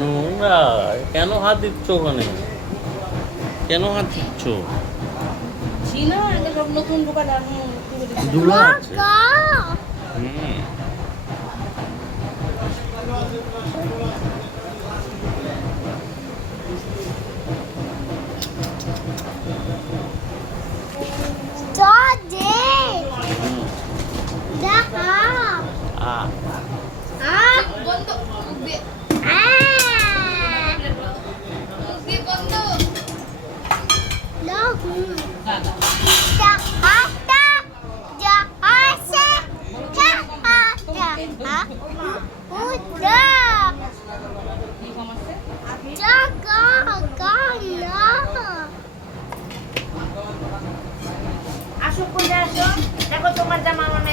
নোংরা কেন হাত দিচ্ছ ওখানে? কেন হাত দিচ্ছ? ধুলা আছে। আসো, কোলে আসো, দেখো তোমার জামা মানে